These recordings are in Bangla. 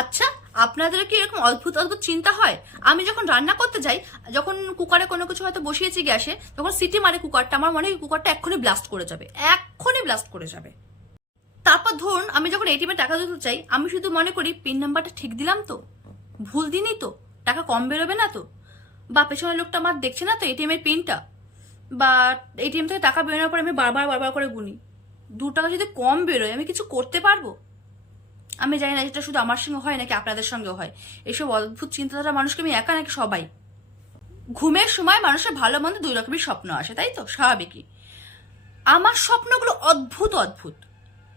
আচ্ছা আপনাদের কি এরকম অদ্ভুত অদ্ভুত চিন্তা হয়? আমি যখন রান্না করতে যাই, যখন কুকারে কোনো কিছু হয়তো বসিয়েছি গ্যাসে, তখন সিটি মারে কুকারটা, আমার মনে হয় কুকারটা এক্ষুনি ব্লাস্ট করে যাবে, এক্ষুনি ব্লাস্ট করে যাবে। তারপর ধরুন, আমি যখন এটিএমে টাকা দিতে চাই, আমি শুধু মনে করি পিন নাম্বারটা ঠিক দিলাম তো? ভুল দিনই তো? টাকা কম বেরোবে না তো? বা পেছনের লোকটা আমার দেখছে না তো এটিএম এর পিনটা বা এটিএম থেকে টাকা বেরোনোর পরে আমি বারবার বারবার করে গুনি। দু টাকা যদি কম বেরোয়, আমি কিছু করতে পারব? আমি জানি না এটা শুধু আমার সঙ্গে হয় নাকি আপনাদের সঙ্গে হয়। এসব অদ্ভুত চিন্তাধারা মানুষকে আমি একা নাকি সবাই? ঘুমের সময় মানুষের ভালো মন্দ দুই রকমের স্বপ্ন আসে, তাই তো? স্বাভাবিকই। আমার স্বপ্নগুলো অদ্ভুত অদ্ভুত।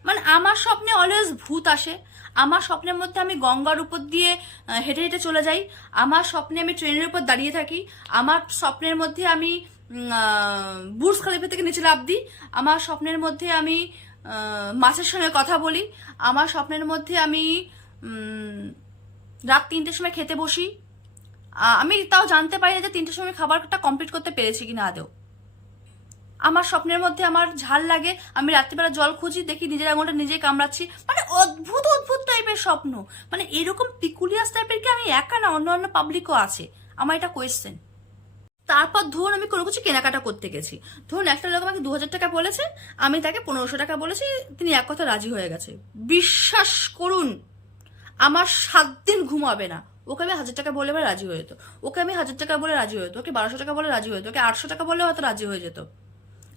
মানে আমার স্বপ্নে অলওয়েজ ভূত আসে। আমার স্বপ্নের মধ্যে আমি গঙ্গার উপর দিয়ে হেঁটে হেঁটে চলে যাই। আমার স্বপ্নে আমি ট্রেনের উপর দাঁড়িয়ে থাকি। আমার স্বপ্নের মধ্যে আমি বুর্জ খালিফা থেকে নিচে লাভ দিই। আমার স্বপ্নের মধ্যে আমি মাছের সঙ্গে কথা বলি। আমার স্বপ্নের মধ্যে আমি রাত তিনটের সময় খেতে বসি। আমি তাও জানতে পারি যে তিনটের সময় খাবারটা কমপ্লিট করতে পেরেছি কিনা আদেও আমার স্বপ্নের মধ্যে আমার ঝাল লাগে, আমি রাত্রিবেলা জল খুঁজি, দেখি নিজের আঙুলটা নিজেই কামড়াচ্ছি। মানে অদ্ভুত অদ্ভুত টাইপের স্বপ্ন। মানে এরকম পিকুলিয়াস টাইপের কি আমি একা না অন্য অন্য পাবলিকও আছে? আমার এটা কোয়েশ্চেন তারপর ধরুন আমি কোনো কিছু কেনাকাটা করতে গেছি। ধরুন একটা লোক আমাকে দু হাজার টাকা বলেছে, আমি তাকে পনেরোশো টাকা বলেছি, তিনি এক কথা রাজি হয়ে গেছে। বিশ্বাস করুন, আমার সাত দিন ঘুমাবে না। ওকে আমি হাজার টাকা বলে রাজি হয়ে যেত। ওকে আমি হাজার টাকা বলে রাজি হয়ে যেত। ওকে বারোশো টাকা বলে রাজি হয়ে যেত। ওকে আটশো টাকা বলে হয়তো রাজি হয়ে যেত।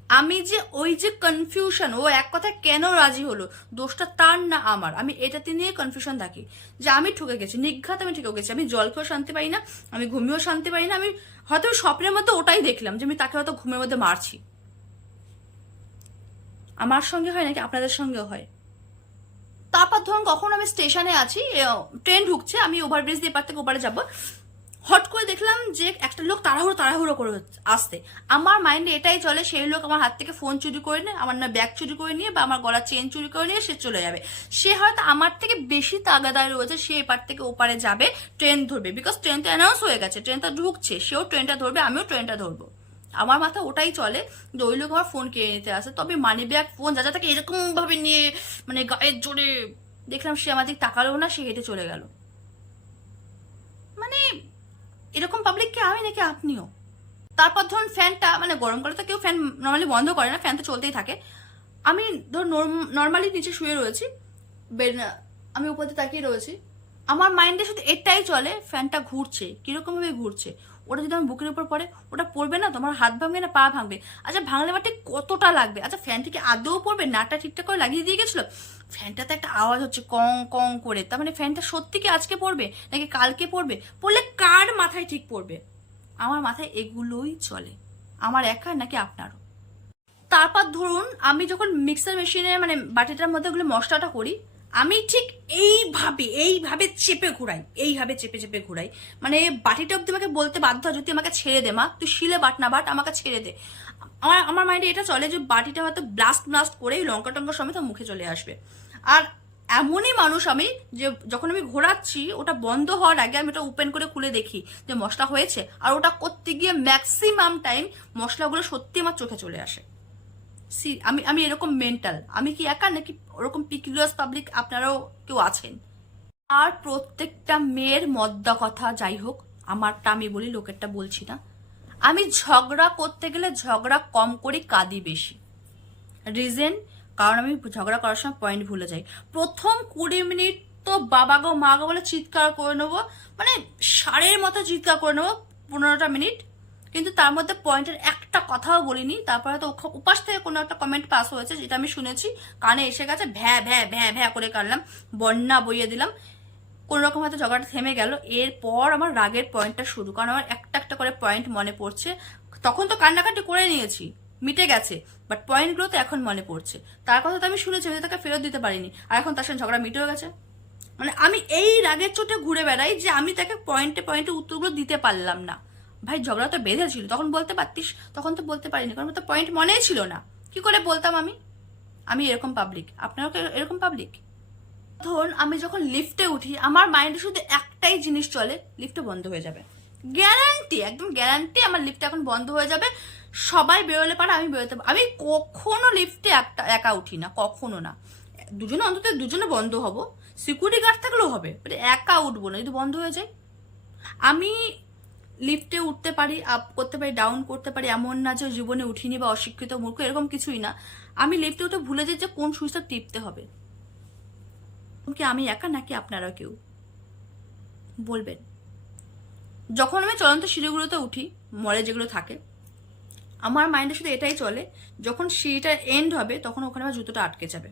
আমি যে ওই যে কনফিউশন ও এক কথা কেন রাজি হলো? দোষটা তার না আমার। আমি এটাতে নিয়ে কনফিউশন থাকি। যে আমি ঠকে গেছি, নিঘাত আমি ঠকে গেছি। আমি জল খেয়েও শান্তি পাই না, আমি ঘুমিয়েও শান্তি পাই না, আমি হয়তো স্বপ্নের মধ্যে ওটাই দেখলাম যে আমি তাকে হয়তো ঘুমের মধ্যে মারছি। আমার সঙ্গে হয় নাকি? আপনাদের সঙ্গেও হয়। তারপর ধরুন কখন আমি স্টেশনে আছি ট্রেন ঢুকছে, আমি ওভারব্রিজ দিয়ে এপার থেকে ওপারে যাব। হট করে দেখলাম যে একটা লোক তাড়াহুড়ো তাড়াহুড়ো করে আসতে আমার মাইন্ডে এটাই চলে, সেই লোক আমার হাত থেকে ফোন চুরি করে নিয়ে আমার না ব্যাগ চুরি করে নিয়ে বা আমার গলার চেন চুরি করে নিয়ে সে চলে যাবে। সে হয়তো আমার থেকে বেশি তাগাদায় রয়েছে, সে এপার থেকে ওপারে যাবে ট্রেন ধরবে। বিকজ ট্রেন তো অ্যানাউন্স হয়ে গেছে ট্রেনটা ঢুকছে, সেও ট্রেনটা ধরবে, আমিও ট্রেনটা ধরবো। আমার মাথা ওটাই চলে যে ওই লোক আমার ফোন কিনে নিতে আসে। তবে মানি ব্যাগ ফোন যা যা তাকে এরকম ভাবে নিয়ে মানে গায়ের জোরে দেখলাম সে আমার দিকে তাকালো না, সে হেঁটে চলে গেল। এরকম পাবলিক কি আমি নাকি আপনিও? তারপর ধরুন ফ্যানটা মানে গরমকালে তো কেউ ফ্যান নর্মালি বন্ধ করে না ফ্যান তো চলতেই থাকে। আমি ধর নর্মালি নিচে শুয়ে রয়েছি আমি উপরে তাকিয়ে রয়েছি। আমার মাইন্ডে শুধু এটাই চলে ফ্যানটা ঘুরছে, কীরকম ভাবে ঘুরছে। ওটা যদি আমার বুকের উপর পড়ে, ওটা পড়বে না, তোমার হাত ভাঙবে না, পা ভাঙবে। আচ্ছা ভাঙলে বা ঠিক কতটা লাগবে? আচ্ছা ফ্যান থেকে আদৌ পড়বে? নাটা ঠিকঠাক করে লাগিয়ে দিয়ে গেছিল ফ্যানটাতে একটা আওয়াজ হচ্ছে কং কং করে। তার মানে ফ্যানটা সত্যি কি আজকে পড়বে, নাকি কালকে পড়বে? পড়লে কার মাথায় ঠিক পড়বে? আমার মাথায় এগুলোই চলে। আমার একা নাকি আপনারও? তারপর ধরুন, আমি যখন মিক্সার মেশিনে মানে বাটিটার মধ্যে ওগুলো মশলাটা করি আমি ঠিক এইভাবে এইভাবে চেপে ঘুরাই, এইভাবে চেপে চেপে ঘুরাই। মানে বাটিটা অব্দি আমাকে বলতে বাধ্য হয়, যদি আমাকে ছেড়ে দে মা, তুই শিলে বাট না বাট আমাকে ছেড়ে দে। আমার আমার মাইন্ডে এটা চলে যে বাটিটা হয়তো ব্লাস্ট ব্লাস্ট করেই লঙ্কা টঙ্কা সমেত মুখে চলে আসবে। আর এমনই মানুষ আমি যে যখন আমি ঘোরাচ্ছি, ওটা বন্ধ হওয়ার আগে আমি ওটা ওপেন করে খুলে দেখি যে মশলা হয়েছে। আর ওটা করতে গিয়ে ম্যাক্সিমাম টাইম মশলাগুলো সত্যি আমার চোখে চলে আসে। সি আমি আমি এরকম মেন্টাল আমি কি একা নাকি ওরকম পিকুলিয়াস পাবলিক আপনারাও কেউ আছেন? আর প্রত্যেকটা মেয়ের মদ্দা কথা যাই হোক, আমারটা আমি বলি, লোকেরটা বলছি না। আমি ঝগড়া করতে গেলে ঝগড়া কম করি, কাঁদি বেশি। রিজেন কারণ আমি ঝগড়া করার সময় পয়েন্ট ভুলে যাই। প্রথম কুড়ি মিনিট তো বাবা গো, মা গো বলে চিৎকার করে নেব মানে সারের মতো চিৎকার করে নেব, পনেরোটা মিনিট। কিন্তু তার মধ্যে পয়েন্টের একটা কথাও বলিনি। তারপরে তো উপাস থেকে কোনো একটা কমেন্ট পাস হয়েছে, যেটা আমি শুনেছি। কানে এসে গেছে, ভ্যা ভ্যা ভ্যা ভ্যা করে কাটলাম, বন্যা বইয়ে দিলাম। কোন রকম হয়তো ঝগড়াটা থেমে গেল। এরপর আমার রাগের পয়েন্টটা শুরু, কারণ আমার একটা একটা করে পয়েন্ট মনে পড়ছে। তখন তো কান্নাকাটি করে নিয়েছি, মিটে গেছে বাট পয়েন্টগুলো তো এখন মনে পড়ছে। তার কথা তো আমি শুনেছি তো তাকে ফেরত দিতে পারিনি। আর এখন তার সঙ্গে ঝগড়া মিটেও গেছে। মানে আমি এই রাগের চোটে ঘুরে বেড়াই যে আমি তাকে পয়েন্টে পয়েন্টে উত্তরগুলো দিতে পারলাম না। ভাই, ঝগড়া তো বেঁধে ছিল তখন বলতে পারতিস, তখন তো বলতে পারিনি, কারণ তো পয়েন্ট মনেই ছিল না। কি করে বলতাম আমি? আমি এরকম পাবলিক আপনারাও এরকম পাবলিক ধরুন, আমি যখন লিফটে উঠি, আমার মাইন্ডে শুধু একটাই জিনিস চলে লিফটে বন্ধ হয়ে যাবে। গ্যারান্টি একদম গ্যারান্টি আমার লিফট এখন বন্ধ হয়ে যাবে। সবাই বেরোলে পারে, আমি বেরোতে আমি কখনো লিফটে একটা একা উঠি না, কখনো না। দুজনে অন্তত দুজনে বন্ধ হব। সিকিউরিটি গার্ড থাকলেও হবে একা উঠবো না, যদি বন্ধ হয়ে যায়। আমি লিফটে উঠতে পারি আপ করতে পারি ডাউন করতে পারি, এমন না যে জীবনে উঠিনি বা অশিক্ষিত, মূর্খ, এরকম কিছুই না। আমি লিফটে উঠে ভুলে যাই যে কোন সুইচটা টিপতে হবে। কি আমি একা নাকি আপনারা কেউ? বলবেন। যখন আমি চলন্ত সিঁড়িগুলোতে উঠি মলে যেগুলো থাকে, আমার মাইন্ডে শুধু এটাই চলে, যখন সিঁড়িটা এন্ড হবে, তখন ওখানে আমার জুতোটা আটকে যাবে।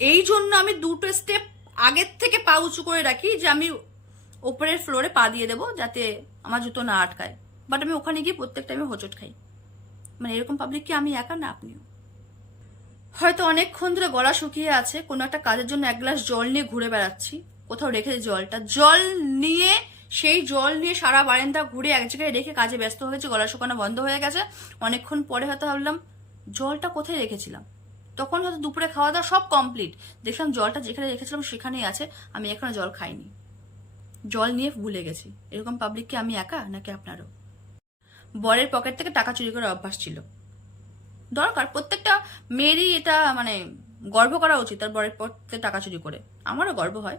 এই জন্য আমি দুটো স্টেপ আগের থেকে পা উঁচু করে রাখি যে আমি ওপরের ফ্লোরে পা দিয়ে দেবো যাতে আমার জুতো না আটকায়। বাট আমি ওখানে গিয়ে প্রত্যেক টাইমে হোঁচট খাই। মানে এরকম পাবলিক কি আমি একা? না, আপনিও। হয়তো অনেকক্ষণ ধরে গলা শুকিয়ে আছে, কোনো একটা কাজের জন্য এক গ্লাস জল নিয়ে ঘুরে বেড়াচ্ছি, কোথাও রেখেছি জলটা। জল নিয়ে, সেই জল নিয়ে সারা বারান্দা ঘুরে এক জায়গায় রেখে কাজে ব্যস্ত হয়েছে গলা শুকানো বন্ধ হয়ে গেছে। অনেকক্ষণ পরে হয়তো ভাবলাম, জলটা কোথায় রেখেছিলাম? তখন হয়তো দুপুরে খাওয়া দাওয়া সব কমপ্লিট দেখলাম জলটা যেখানে রেখেছিলাম সেখানেই আছে, আমি এখনও জল খাইনি। জল নিয়ে ভুলে গেছি। এরকম পাবলিক কি আমি একা, নাকি আপনারও? বরের পকেট থেকে টাকা চুরি করার অভ্যাস ছিল। দরকার, প্রত্যেকটা মেয়েরই এটা মানে গর্ব করা উচিত, তার বরের পর থেকে টাকা চুরি করে। আমারও গর্ব হয়।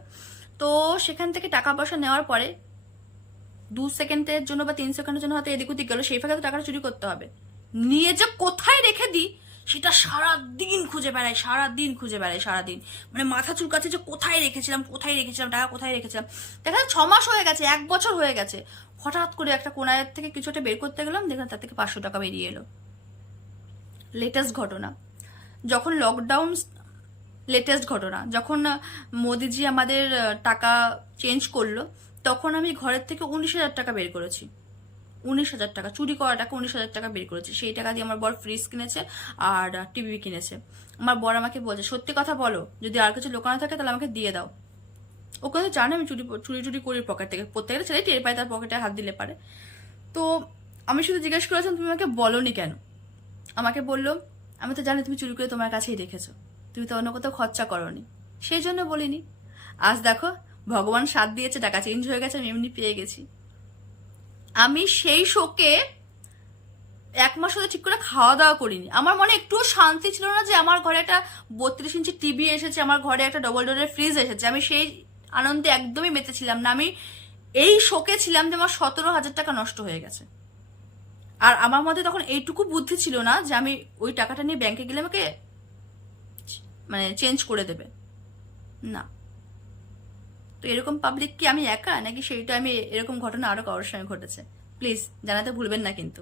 তো সেখান থেকে টাকা পয়সা নেওয়ার পরে দু সেকেন্ডের জন্য বা তিন সেকেন্ডের জন্য হয়তো এদিক ওদিক গেলো, সেই ফাঁকে তো টাকাটা চুরি করতে হবে। নিয়ে যে কোথায় রেখে দিই সেটা সারা দিন খুঁজে বেড়াই সারা দিন খুঁজে বেড়াই সারা দিন মানে মাথা চুলকাচ্ছে যে কোথায় রেখেছিলাম কোথায় রেখেছিলাম, টাকা কোথায় রেখেছিলাম। দেখা ছ মাস হয়ে গেছে, এক বছর হয়ে গেছে। হঠাৎ করে একটা কোনায়ের থেকে কিছু একটা বের করতে গেলাম, দেখলাম তার থেকে পাঁচশো টাকা বেরিয়ে এলো। লেটেস্ট ঘটনা। যখন লকডাউন লেটেস্ট ঘটনা, যখন মোদিজি আমাদের টাকা চেঞ্জ করল, তখন আমি ঘরের থেকে উনিশ হাজার টাকা বের করেছি। উনিশ হাজার টাকা, চুরি করা টাকা উনিশ হাজার টাকা বের করেছি। সেই টাকা দিয়ে আমার বর ফ্রিজ কিনেছে আর টিভি কিনেছে। আমার বর আমাকে বলছে, সত্যি কথা বলো, যদি আর কিছু লোকানো থাকে তাহলে আমাকে দিয়ে দাও। ও কথা জানে আমি চুরি চুরি চুরি করি পকেট থেকে। প্রত্যেকটা ছেলে টের পায় তার পকেটে হাত দিলে পারে। তো আমি শুধু জিজ্ঞেস করেছিলাম, তুমি আমাকে বলনি কেন? আমাকে বলল, আমি তো জানি তুমি চুরি করে তোমার কাছেই রেখেছো। তুমি তো অন্য কোথাও খরচা করনি। সেই জন্য বলিনি। আজ দেখো, ভগবান সাথ দিয়েছে, টাকা চেঞ্জ হয়ে গেছে, আমি এমনি পেয়ে গেছি। আমি সেই শোকে এক মাস হতে ঠিক করে খাওয়া দাওয়া করিনি। আমার মনে একটুও শান্তি ছিল না যে আমার ঘরে একটা বত্রিশ ইঞ্চি টিভি এসেছে, আমার ঘরে একটা ডবল ডোরের ফ্রিজ এসেছে। আমি সেই আনন্দে একদমই মেতেছিলাম না। আমি এই শোকে ছিলাম যে আমার সতেরো হাজার টাকা নষ্ট হয়ে গেছে। আর আমার মধ্যে তখন এইটুকু বুদ্ধি ছিল না যে আমি ওই টাকাটা নিয়ে ব্যাংকে গেলে আমাকে মানে চেঞ্জ করে দেবে। না। তো এরকম পাবলিক কি আমি একা? নাকি সেইটা আমি এরকম ঘটনা আরও কারোর সঙ্গে ঘটেছে? প্লিজ জানাতে ভুলবেন না কিন্তু।